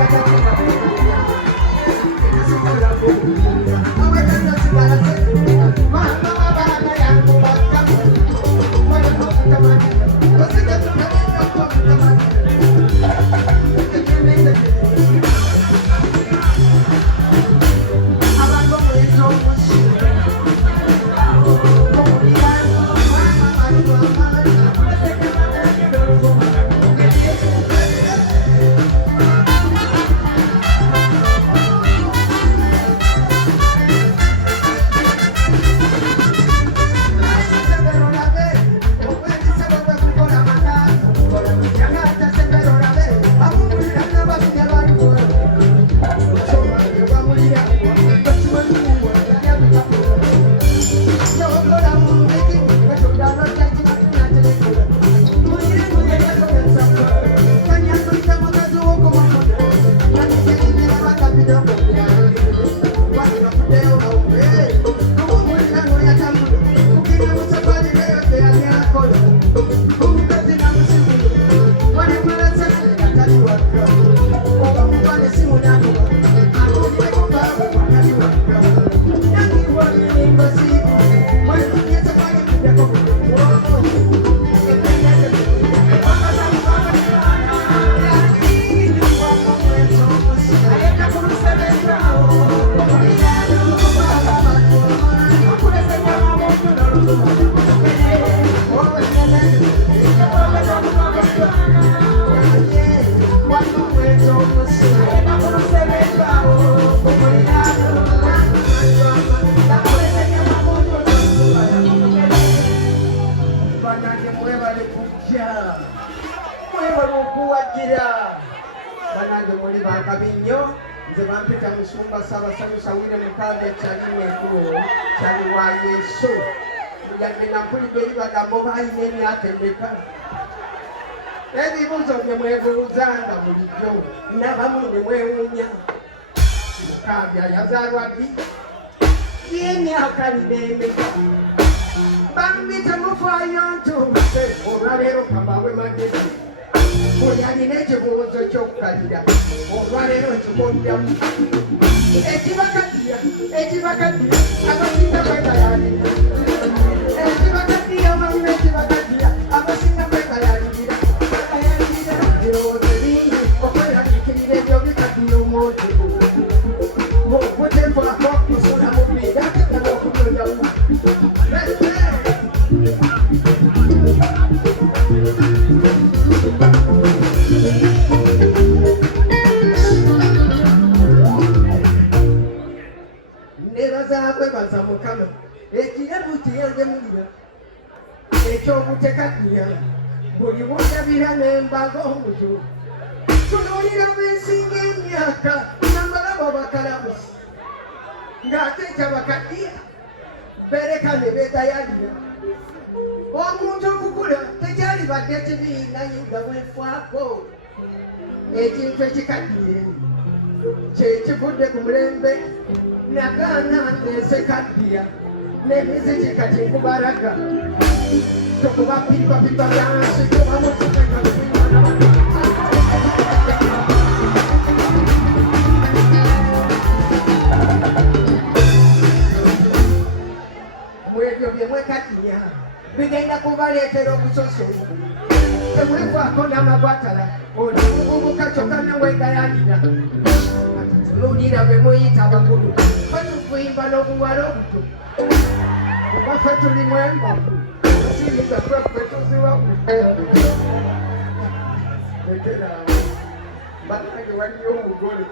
Willy Mukabya Emyaka wa Yesu yagenda mpulidde bagambo balina emyaka emeka ebibuuzo bye mwebuuzanga bulijjo nabamu ne mwewuunya Mukabya yazaalwa ddi y'emyaka emeka bambi temufaayo ntuuse olwaleero kabawe magezi buli alina ekibuuzo ky'okukalira olwaleero kimuddamu ekibakaddiya abasinga kwegayaalira ekibakaddiya abamu ekibakaddiya abasinga kwegayaalira birowoozo bingi okweraliikirira ebyo bikaddiya omwoto mukutevaako kusula mupiira n'okunyonyamu nebaza Mukama ekirevu kiyengemulira ekyobutekaddiya buli bundabira nembaga omutu tunuulira bensinga emyaka namalabo bakalabusi ng'ate ekyabakaddiya bereka ne beegayalira omuntu okukula tekyalibadde kibiina yinga bwefaako ekintu ekikaddiye kyekivudde ku mulembe nagaana nsekaddiya n'emiziki kati nkubalaga tokuba pipa byansi tobamutueka mwebyo byemwekaddiya bigenda kubaleetera obusosola temwefaako n'amagwatala oli muvubuka kyokka newegayalira lulira bwe muyita abakulu batuvuyimba n'obuwala obuto kuba ffe tulimu embavu siringa tweffe tuziwa lekeraawo banange waliyo omugole